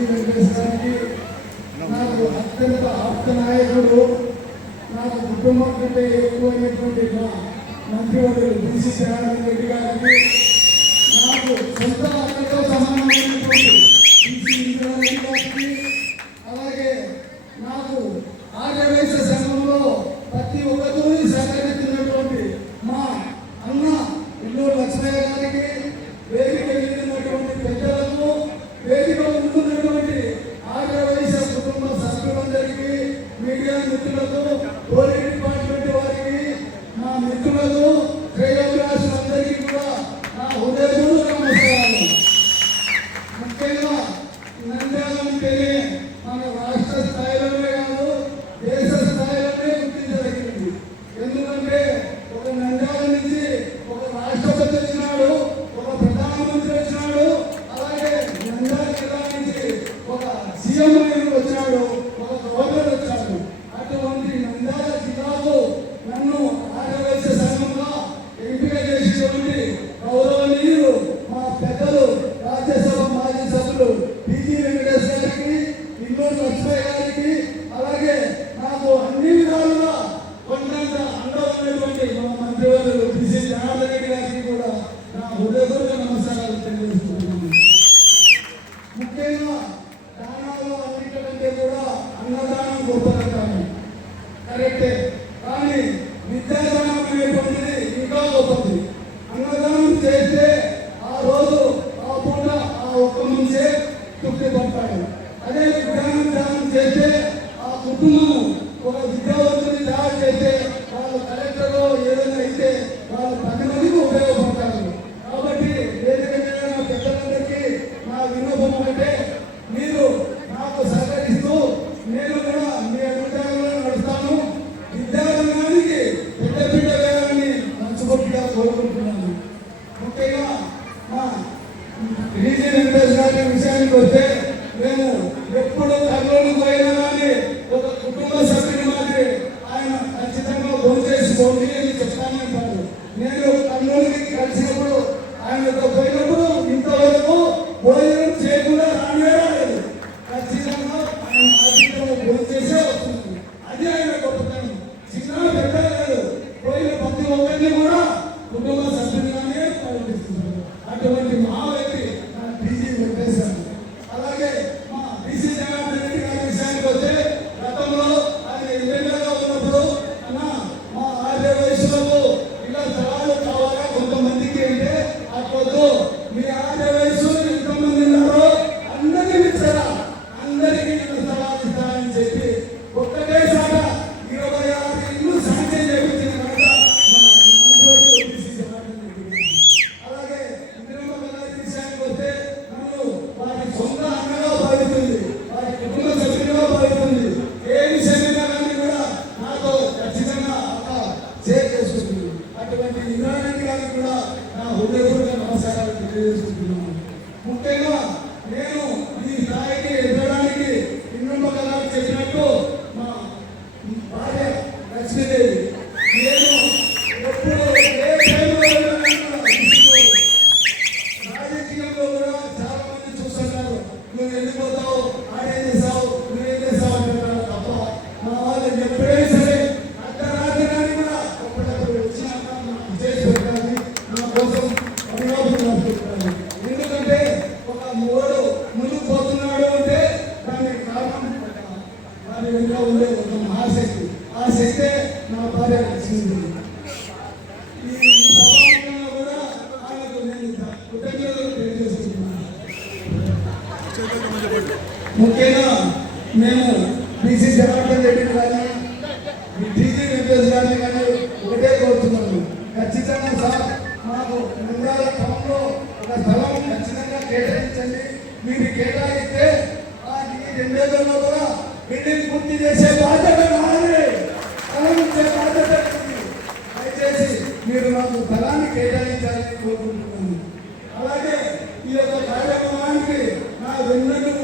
PG Venkatesh గారికి, నాకు అత్యంత ఆప్త నాయకుడు, నాకు కుటుంబం కంటే ఎక్కువైనటువంటి మా మంత్రివర్యులు బీసీ జనార్దన్ రెడ్డి గారికి, నాకు సొంత అక్కతో సమానమైనటువంటి బీసీ ఇంద్రారెడ్డి గారికి, అలాగే నాకు ఆర్యవైశ్య సంఘంలో ప్రతి ఒక్కరిని సహకరిస్తున్నటువంటి మా అన్న ఎల్లూరు లక్ష్మయ్య గారికి, వేదిక వెళ్ళినటువంటి పెద్దలకు, వేదిక ఉంటున్నటువంటి ఆర్యవైశ్య కుటుంబ సభ్యులందరికీ, మీడియా మిత్రులకు, పోలీస్ డిపార్ట్మెంట్ వారికి, మా మిత్రులకు, శ్రేయోభిలాషులందరికీ కూడా నా హృదయపూర్వక నమస్కారాలు. ముఖ్యంగా నంద్యాల అంటేనే మన రాష్ట్ర స్థాయిలోనే కాదు, దేశ స్థాయిలోనే గుర్తించదగినది. ఎందుకంటే ఒక నంద్యాల నుంచి ఒక రాష్ట్రపతి వచ్చినాడు, ఒక ప్రధానమంత్రి వచ్చినాడు, అలాగే నంద్యాల జిల్లా నుంచి ఒక సీఎం వచ్చినాడు, ఒక గవర్నర్ వచ్చాడు. అటువంటి నంద్యాల జిల్లాకు నన్ను ఆర్యవైశ్య సంఘంగా ఎంపిక చేసినటువంటి గౌరవనీయులు మా పెద్దలు రాజ్యసభ మాజీ సభ్యులు పిజి వెంకటేష్ గారికి, ఇల్లూరు లక్ష్మయ్య గారికి, అలాగే నాకు అన్ని విధాలుగా కొండంత అండమైనటువంటి మా మంత్రివర్యులు బీసీ జనార్దన్ రెడ్డి గారికి కూడా నా హృదయపూర్వక నమస్కారాలు తెలియజేస్తున్నాను. ముఖ్యంగా దానాల్లో అన్నింటికంటే కూడా అన్నదానం గొప్పదనం కరెక్టే, కానీ విద్యాదానం అనేటువంటిది ఇంకా గొప్పది. అన్నదానం చేస్తే ఆ రోజు ఆ పూట ఆ ఒక్క మనిషే తృప్తి పడతాడు. అదే విజ్ఞానం చేస్తే ఆ కుటుంబం ఒక విద్యావంతుని తయారు చేస్తే వాళ్ళు కలెక్టర్లో ఏదైనా అయితే వాళ్ళు 10 మందికి ఉపయోగపడతారు. కాబట్టి ఏదైనా నా పెద్దలందరికీ నా విన్నపం అంటే మీరు నాకు సహకరిస్తూ నేను కూడా మీ అభిప్రాయంలో నడుస్తాను. విద్యారంగానికి పెద్దపీట వేయాలని మనస్ఫూర్తిగా కోరుకుంటున్నాను. ముఖ్యంగా మా పిజి వెంకటేష్ గారి విషయానికి వస్తే మేము ఎప్పుడు కర్నూలు పోయినా కానీ ఒక కుటుంబ సభ్యుని మాదిరి ఆయన ఖచ్చితంగా భోజనం చేసుకోండి అని చెప్తానంటారు. నేను కర్నూలుకి కలిసినప్పుడు ఆయనతో పోయినప్పుడు ఇంతవరకు భోజనం చేయకుండా రానే రాలేదు. ఖచ్చితంగా ఆయన ఆర్థికంగా భోజనం చేసే వస్తుంది. అది ఆయన గొప్పతనం. చిన్న పెద్ద లేదు, పోయిన ప్రతి ఒక్కరిని కూడా కుటుంబ సభ్యులుగానే పరిగణిస్తున్నారు. అటువంటి మా వ్యక్తి నా పిజి వెంకటేష్ గారు. అలాగే మా బీసీ జనార్దన్ రెడ్డి గారి విషయానికి వస్తే గతంలో ఆయన ఎమ్మెల్యేగా ఉన్నప్పుడు మా ఆర్యవైశ్యులకు ఇలా స్థలాలు కావాలా కొంతమందికి అంటే అప్పుడు మీ ఆర్యవైశ్యులు ఎంతమంది ఉన్నారో అందరికీ ఇచ్చారా, అందరికీ స్థలాలు ఇస్తారని చెప్పి ఒక్కటేసారి 26 ఇల్లు శాంక్షన్ చేయించిన కనుక మా మంత్రివర్యులు బీసీ జనార్దన్ రెడ్డి గారు. అలాగే ఇందిరమ్మ గారి విషయానికి వస్తే నన్ను వారి సొంత అన్నగా భావిస్తుంది, వారి కుటుంబ సభ్యులుగా భావిస్తుంది. ఏ విషయమైనా కానీ కూడా నాతో ఖచ్చితంగా షేర్ చేసుకుంటుంది. అటువంటి ఇంద్రారెడ్డి గారికి కూడా నా హృదయపూర్వక నమస్కారాలు తెలియజేసుకుంటున్నాను. ముఖ్యంగా నేను ఈ స్థాయికి ఎదగడానికి ఇంద్రమ్మ గారు చెప్పినట్టు మా భార్య లక్ష్మీదేవి నేను ఎప్పుడు ఏ టైంలో రాజకీయంలో కూడా చాలా మంది చూస్తున్నారు, నువ్వు వెళ్ళిపోతావు, ఆడేం చేసావు, నువ్వేం చేసావు అంటున్నారు తప్ప మా వాళ్ళు ఎప్పుడైనా సరే అర్ధరాత్రి కానీ కూడా అప్పుడప్పుడు వచ్చినాక నాకు చేసి పెట్టాలి, నా కోసం అభినోదం పెట్టాలి. ఎందుకంటే ఒక మూడు ముందుకు పోతున్నాడు అంటే దానికి కారణం వారి వెంట ఉండే ఒక మహాశక్తి. ఆ శక్తే నా భార్య లక్ష్మీదేవి. ఈ సభాముఖంగా కూడా ఆయనకు నేను కృతజ్ఞతలు తెలియజేస్తున్నాను. ముఖ్యంగా మేము బీసీ జనార్దన్ రెడ్డి కానీ పిజి వెంకటేష్ గారిని కానీ ఒకటే కోరుతున్నాను, ఖచ్చితంగా సార్ మాకు నంద్యాల టౌన్లో ఒక స్థలం ఖచ్చితంగా కేటాయించండి. మీరు కేటాయిస్తే ఈ 2 ఏళ్లలో కూడా బిల్డింగ్ పూర్తి చేసే బాధ్యత నాదే, స్థలం ఇచ్చే బాధ్యత ఉంది. దయచేసి మీరు నాకు స్థలాన్ని కేటాయించాలని కోరుకుంటున్నాను. అలాగే ఈ యొక్క కార్యక్రమానికి నా వెన్నుకు